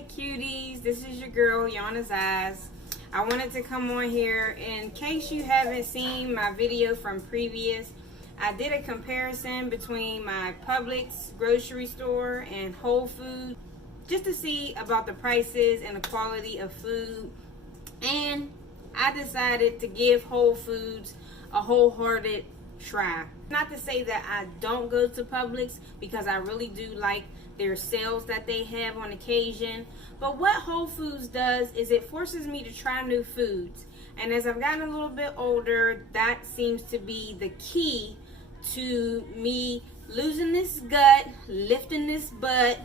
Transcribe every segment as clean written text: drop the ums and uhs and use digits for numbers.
Hey cuties, this is your girl Yana's Eyes. I wanted to come on here in case you haven't seen my video from previous. I did a comparison between my Publix grocery store and Whole Foods just to see about the prices and the quality of food, and I decided to give Whole Foods a wholehearted try. Not to say that I don't go to Publix, because I really do like their sales that they have on occasion, but what Whole Foods does is it forces me to try new foods, and as I've gotten a little bit older, that seems to be the key to me losing this gut, lifting this butt,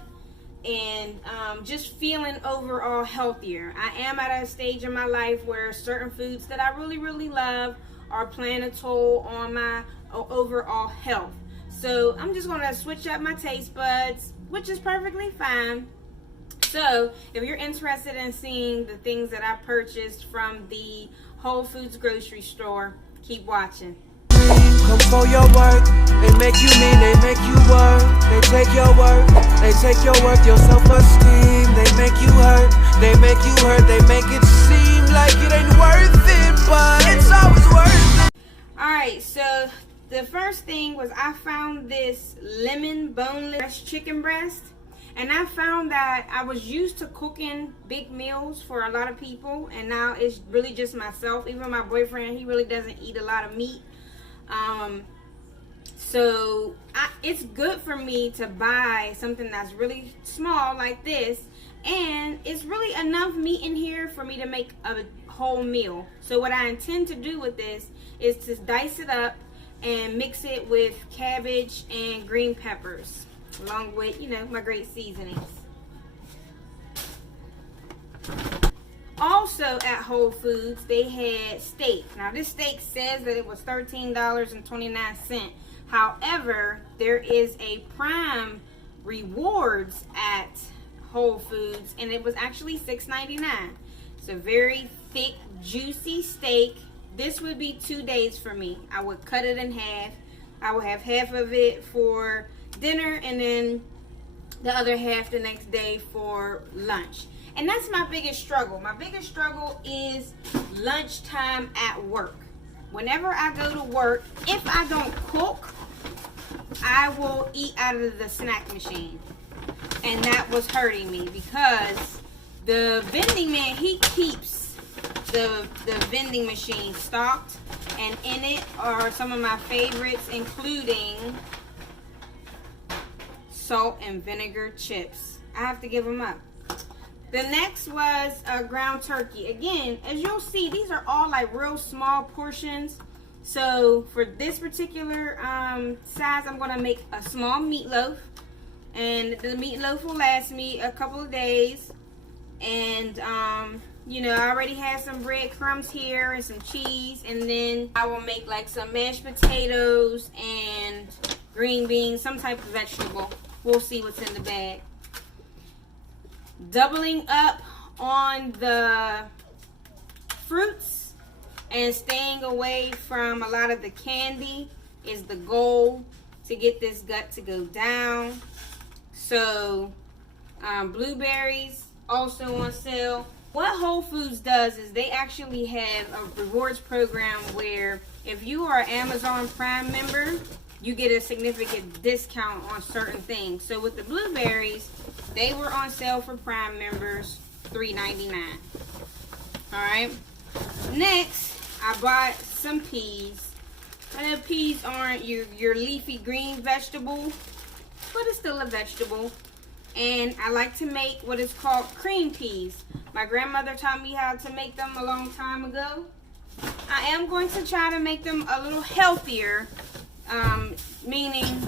and just feeling overall healthier. I am at a stage in my life where certain foods that I really love are playing a toll on my overall health. So I'm just gonna switch up my taste buds, which is perfectly fine. So if you're interested in seeing the things that I purchased from the Whole Foods grocery store, keep watching. Come for your work, they make you mean, they make you work. They take your work, they take your work, your self-esteem. They make you hurt, they make you hurt. They make it seem like it ain't worth it, but it's always worth it. Alright, so the first thing was I found this lemon boneless chicken breast. And I found that I was used to cooking big meals for a lot of people, and now it's really just myself. Even my boyfriend, he really doesn't eat a lot of meat. So it's good for me to buy something that's really small like this, and it's really enough meat in here for me to make a whole meal. So what I intend to do with this is to dice it up and mix it with cabbage and green peppers, along with, you know, my great seasonings. Also at Whole Foods, they had steak. Now this steak says that it was $13.29. However, there is a Prime rewards at Whole Foods, and it was actually $6.99. It's a very thick, juicy steak. This would be 2 days for me. I would cut it in half. I would have half of it for dinner and then the other half the next day for lunch. And that's my biggest struggle. My biggest struggle is lunchtime at work. Whenever I go to work, if I don't cook, I will eat out of the snack machine. And that was hurting me because the vending man, he keeps the vending machine stocked, and in it are some of my favorites, including salt and vinegar chips. I have to give them up. The next was ground turkey. Again, as you'll see, these are all like real small portions. So for this particular size, I'm going to make a small meatloaf. And the meatloaf will last me a couple of days. And, you know, I already have some breadcrumbs here and some cheese. And then I will make like some mashed potatoes and green beans, some type of vegetable. We'll see what's in the bag. Doubling up on the fruits and staying away from a lot of the candy is the goal to get this gut to go down. So blueberries also on sale. What Whole Foods does is they actually have a rewards program where if you are an Amazon Prime member, you get a significant discount on certain things. So with the blueberries, they were on sale for Prime members, $3.99. Alright. Next, I bought some peas. I know peas aren't your leafy green vegetable, but it's still a vegetable. And I like to make what is called cream peas. My grandmother taught me how to make them a long time ago. I am going to try to make them a little healthier. Meaning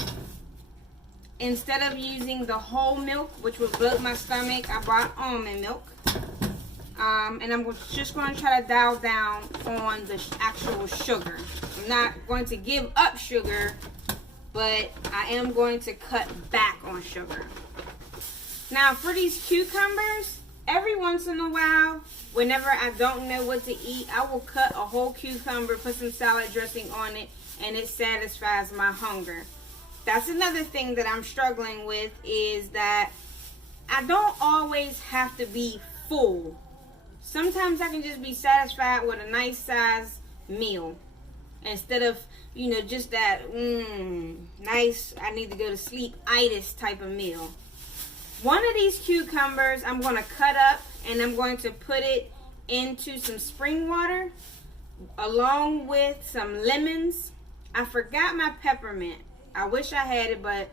instead of using the whole milk, which would bloat my stomach, I bought almond milk. And I'm just going to try to dial down on the actual sugar. I'm not going to give up sugar, but I am going to cut back on sugar. Now for these cucumbers, every once in a while, whenever I don't know what to eat, I will cut a whole cucumber, put some salad dressing on it, and it satisfies my hunger. That's another thing that I'm struggling with, is that I don't always have to be full. Sometimes I can just be satisfied with a nice size meal instead of, you know, just that nice, I need to go to sleep itis type of meal. One of these cucumbers I'm going to cut up and I'm going to put it into some spring water along with some lemons. I forgot my peppermint. I wish I had it, but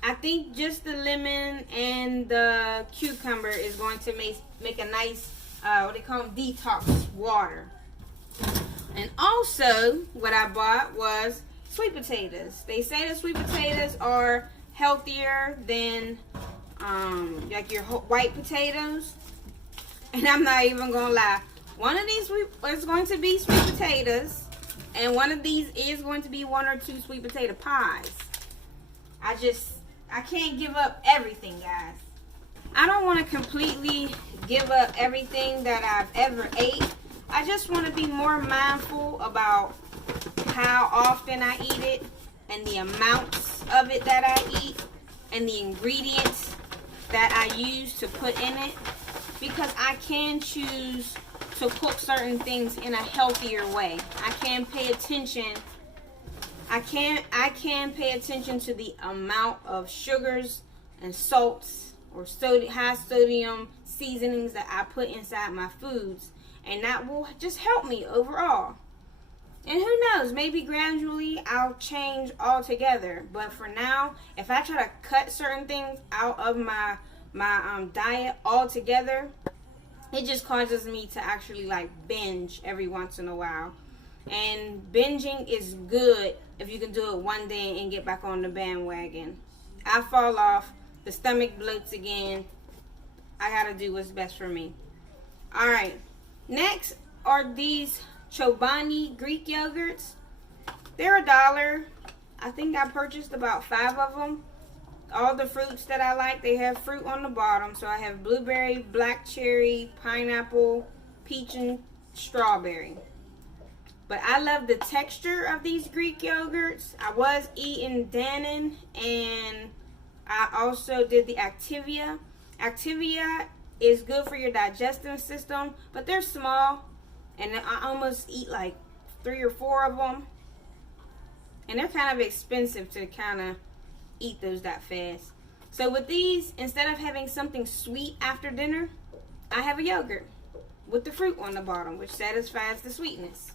I think just the lemon and the cucumber is going to make a nice, what they call them, detox water. And also, what I bought was sweet potatoes. They say the sweet potatoes are healthier than like your white potatoes. And I'm not even gonna lie. One of these is going to be sweet potatoes, and one of these is going to be 1 or 2 sweet potato pies. I can't give up everything, guys. I don't want to completely give up everything that I've ever ate. I just want to be more mindful about how often I eat it and the amounts of it that I eat and the ingredients that I use to put in it, because I can choose to cook certain things in a healthier way. I can pay attention. I can pay attention to the amount of sugars and salts or high sodium seasonings that I put inside my foods, and that will just help me overall. And who knows, maybe gradually I'll change altogether. But for now, if I try to cut certain things out of my diet altogether, it just causes me to actually like binge every once in a while. And binging is good if you can do it one day and get back on the bandwagon. I fall off, the stomach bloats again. I gotta do what's best for me. Alright, next are these Chobani Greek yogurts. They're $1. I think I purchased about 5 of them. All the fruits that I like, they have fruit on the bottom. So I have blueberry, black cherry, pineapple, peach, and strawberry. But I love the texture of these Greek yogurts. I was eating Dannon, and I also did the Activia. Activia is good for your digestive system, but they're small, and I almost eat like 3 or 4 of them. And they're kind of expensive to kind of eat those that fast. So with these, instead of having something sweet after dinner, I have a yogurt with the fruit on the bottom, which satisfies the sweetness.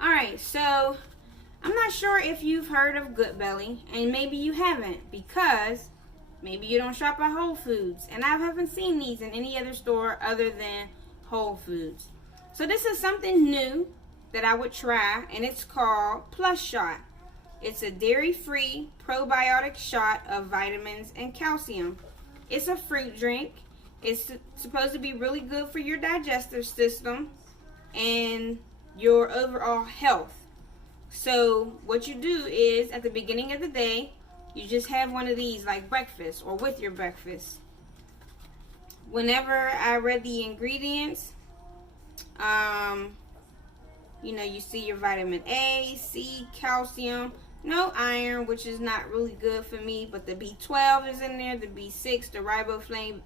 Alright, so I'm not sure if you've heard of Good Belly, and maybe you haven't, because maybe you don't shop at Whole Foods, and I haven't seen these in any other store other than Whole Foods. So this is something new that I would try, and it's called Plus Shot. It's a dairy-free probiotic shot of vitamins and calcium. It's a fruit drink. It's supposed to be really good for your digestive system and your overall health. So what you do is, at the beginning of the day, you just have one of these like breakfast or with your breakfast. Whenever I read the ingredients, you know, you see your vitamin A, C, calcium, no iron, which is not really good for me, but the B12 is in there, the B6, the riboflavin,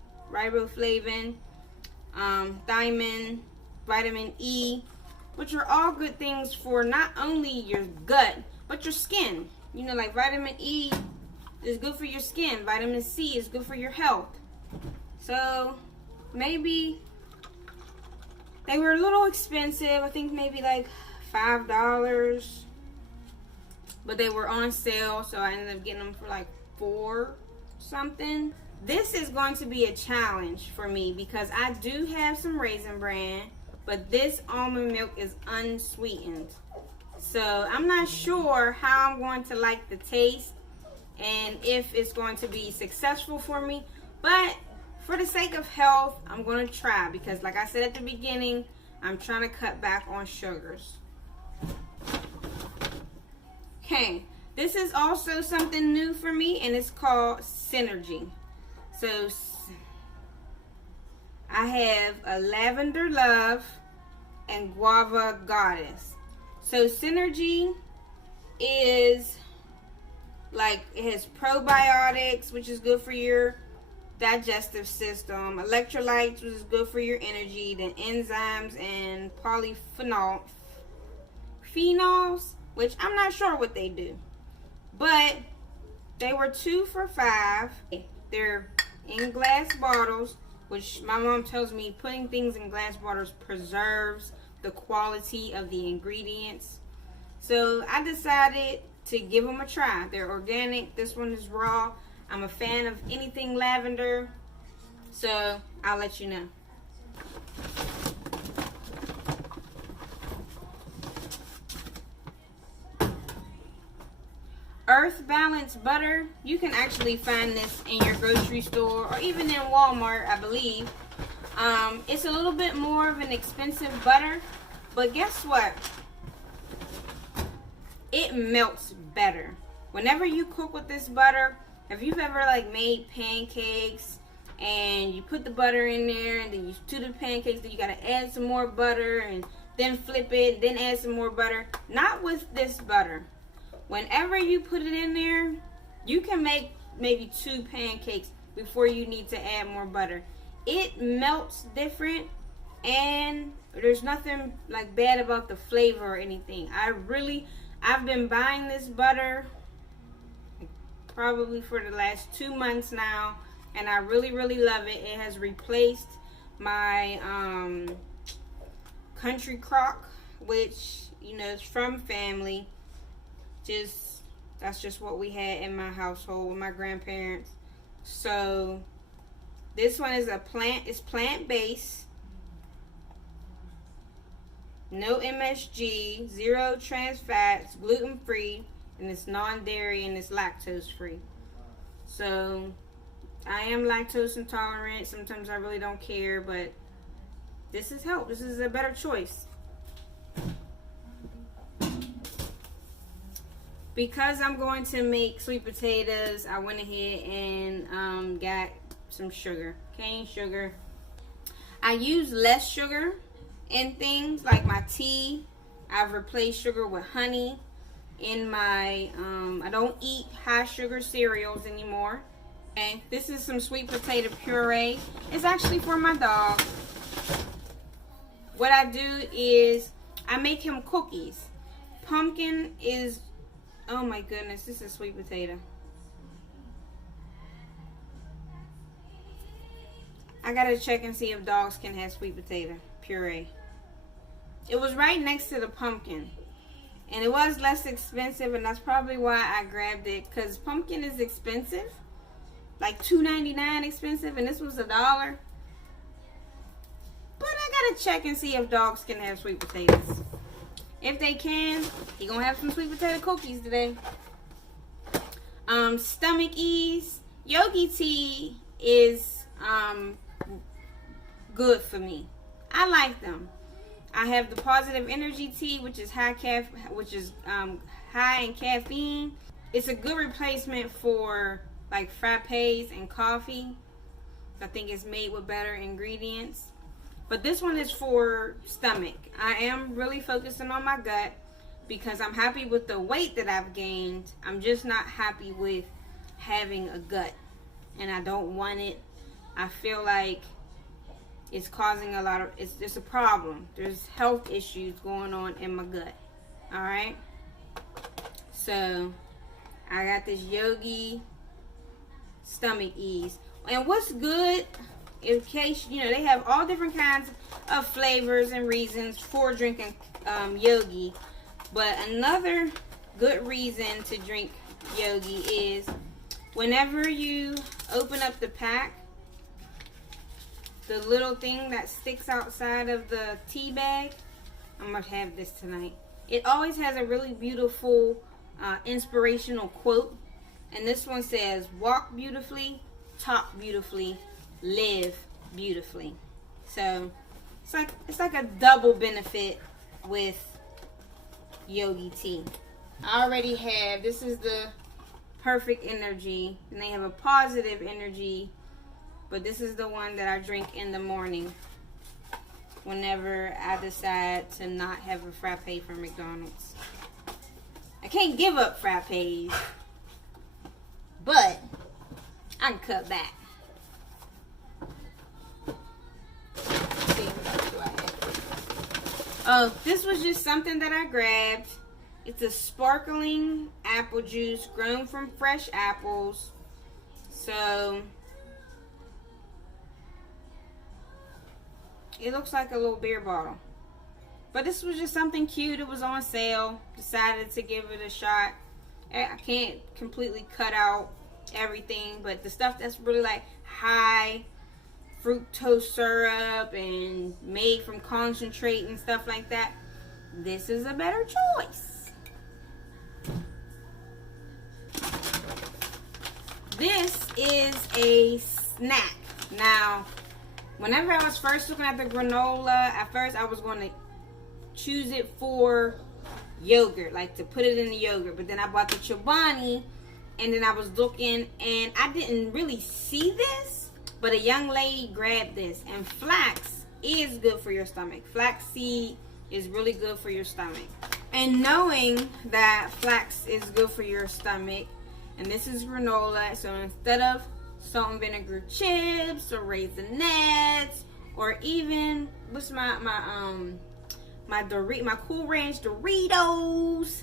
thiamine, vitamin E, which are all good things for not only your gut, but your skin. You know, like vitamin E is good for your skin. Vitamin C is good for your health. So, maybe they were a little expensive. I think maybe like $5. But they were on sale, so I ended up getting them for like $4 something. This is going to be a challenge for me because I do have some Raisin Bran, but this almond milk is unsweetened. So I'm not sure how I'm going to like the taste and if it's going to be successful for me. But for the sake of health, I'm going to try because, like I said at the beginning, I'm trying to cut back on sugars. Okay, this is also something new for me, and it's called Synergy. So I have a Lavender Love and Guava Goddess. So Synergy is Like, it has probiotics, which is good for your digestive system, electrolytes, which is good for your energy, then enzymes and phenols, which I'm not sure what they do, but they were 2 for $5. They're in glass bottles, which my mom tells me putting things in glass bottles preserves the quality of the ingredients. So I decided to give them a try. They're organic. This one is raw. I'm a fan of anything lavender, so I'll let you know. Earth Balance butter. You can actually find this in your grocery store or even in Walmart, I believe. It's a little bit more of an expensive butter, but guess what? It melts better. Whenever you cook with this butter, if you've ever like made pancakes and you put the butter in there and then you do the pancakes, then you gotta add some more butter and then flip it, then add some more butter. Not with this butter. Whenever you put it in there, you can make maybe 2 pancakes before you need to add more butter. It melts different, and there's nothing like bad about the flavor or anything. I've been buying this butter probably for the last 2 months now, and I really love it. It has replaced my country crock, which, you know, is from family. That's just what we had in my household with my grandparents. So this one is it's plant-based, no MSG, 0 trans fats, gluten-free, and it's non-dairy and it's lactose-free. So I am lactose intolerant. Sometimes I really don't care, but this is help. This is a better choice. Because I'm going to make sweet potatoes, I went ahead and got some sugar, cane sugar. I use less sugar in things like my tea. I've replaced sugar with honey in my, I don't eat high sugar cereals anymore. Okay, this is some sweet potato puree. It's actually for my dog. What I do is I make him cookies. Pumpkin is, oh my goodness, this is sweet potato. I gotta check and see if dogs can have sweet potato puree. It was right next to the pumpkin, and it was less expensive, and that's probably why I grabbed it, because pumpkin is expensive, like $2.99 expensive, and this was $1. But I gotta check and see if dogs can have sweet potatoes. If they can, you're gonna have some sweet potato cookies today. Stomach ease. Yogi tea is good for me. I like them. I have the positive energy tea, which is high in caffeine. It's a good replacement for like frappes and coffee. I think it's made with better ingredients. But this one is for stomach. I am really focusing on my gut because I'm happy with the weight that I've gained. I'm just not happy with having a gut, and I don't want it. I feel like it's causing it's a problem. There's health issues going on in my gut. Alright? So, I got this Yogi stomach ease. And what's good, in case, you know, they have all different kinds of flavors and reasons for drinking Yogi. But another good reason to drink Yogi is whenever you open up the pack, the little thing that sticks outside of the tea bag, I'm going to have this tonight. It always has a really beautiful inspirational quote. And this one says, walk beautifully, talk beautifully, live beautifully. So it's like a double benefit with Yogi tea. I already have, this is the perfect energy, and they have a positive energy, but this is the one that I drink in the morning whenever I decide to not have a frappe from McDonald's. I can't give up frappes. but I can cut back. Oh, this was just something that I grabbed. It's a sparkling apple juice grown from fresh apples. So it looks like a little beer bottle. But this was just something cute. It was on sale. Decided to give it a shot. I can't completely cut out everything, but the stuff that's really like high fructose syrup and made from concentrate and stuff like that, this is a better choice. This is a snack. Now, whenever I was first looking at the granola, at first I was going to choose it for yogurt, like to put it in the yogurt, but then I bought the Chobani, and then I was looking and I didn't really see this, but a young lady grabbed this. And flax is good for your stomach. Flaxseed is really good for your stomach. And knowing that flax is good for your stomach, and this is granola, so instead of salt and vinegar chips or Raisinets, or even what's my Cool Ranch Doritos,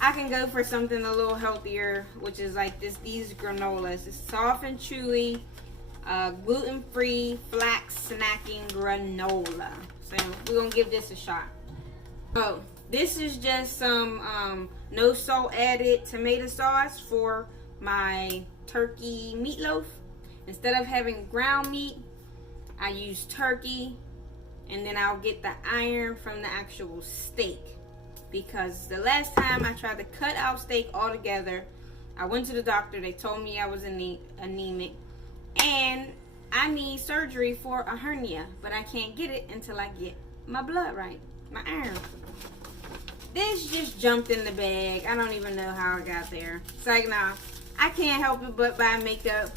I can go for something a little healthier, which is like these granolas. It's soft and chewy, gluten-free flax snacking granola. So we're gonna give this a shot. Oh, this is just some no salt added tomato sauce for my turkey meatloaf. Instead of having ground meat, I use turkey, and then I'll get the iron from the actual steak. Because the last time I tried to cut out steak altogether, I went to the doctor. They told me I was anemic, and I need surgery for a hernia, but I can't get it until I get my blood right, my iron. This just jumped in the bag. I don't even know how I got there. It's like, nah, I can't help it but buy makeup.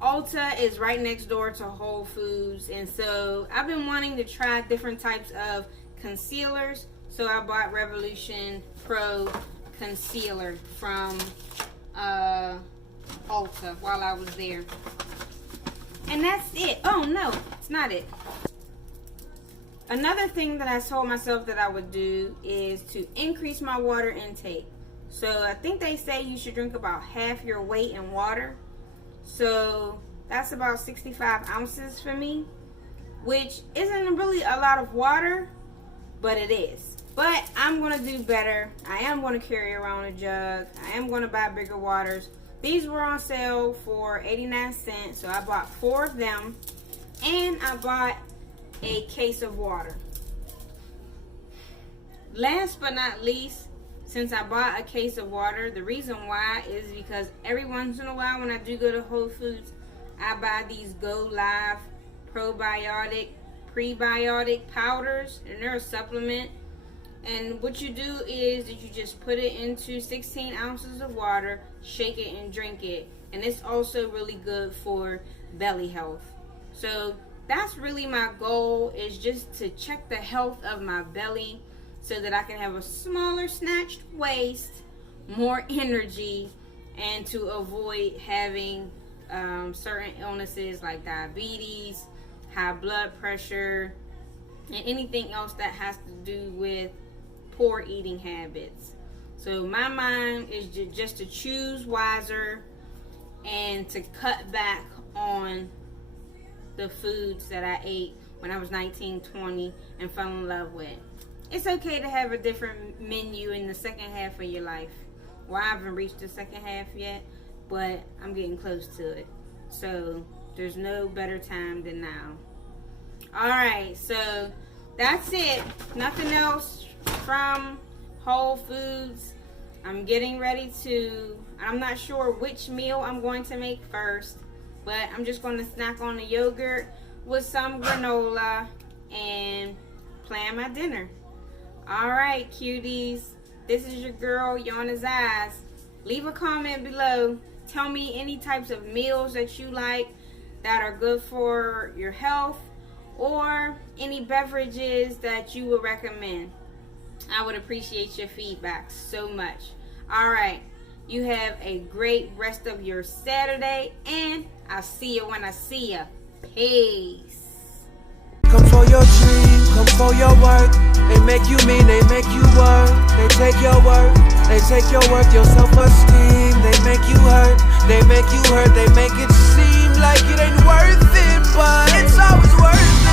Ulta is right next door to Whole Foods, and so I've been wanting to try different types of concealers. So I bought Revolution Pro Concealer from Ulta while I was there. And that's it. Oh no, it's not it. Another thing that I told myself that I would do is to increase my water intake. So I think they say you should drink about half your weight in water. So that's about 65 ounces for me, which isn't really a lot of water, but it is. But I'm going to do better. I am going to carry around a jug. I am going to buy bigger waters. These were on sale for 89 cents, so I bought 4 of them, and I bought a case of water. Last but not least, since I bought a case of water, the reason why is because every once in a while when I do go to Whole Foods, I buy these Go Live probiotic, prebiotic powders, and they're a supplement. And what you do is that you just put it into 16 ounces of water, shake it, and drink it. And it's also really good for belly health. So that's really my goal, is just to check the health of my belly so that I can have a smaller snatched waist, more energy, and to avoid having certain illnesses like diabetes, high blood pressure, and anything else that has to do with poor eating habits. So my mind is just to choose wiser and to cut back on the foods that I ate when I was 19, 20 and fell in love with. It's okay to have a different menu in the second half of your life. Well, I haven't reached the second half yet, but I'm getting close to it. So there's no better time than now. Alright, so that's it. Nothing else from Whole Foods. I'm getting ready to, I'm not sure which meal I'm going to make first, but I'm just going to snack on the yogurt with some granola and plan my dinner. Alright, cuties. This is your girl, Yana's Eyes. Leave a comment below. Tell me any types of meals that you like that are good for your health, or any beverages that you would recommend. I would appreciate your feedback so much. Alright, You have a great rest of your Saturday, and I'll see you when I see you. Peace. Come for your dream, come for your work. They make you mean, they make you work. They take your work, they take your work, your self-esteem. They make you hurt, they make you hurt. They make it seem like it ain't worth it, but it's always worth it.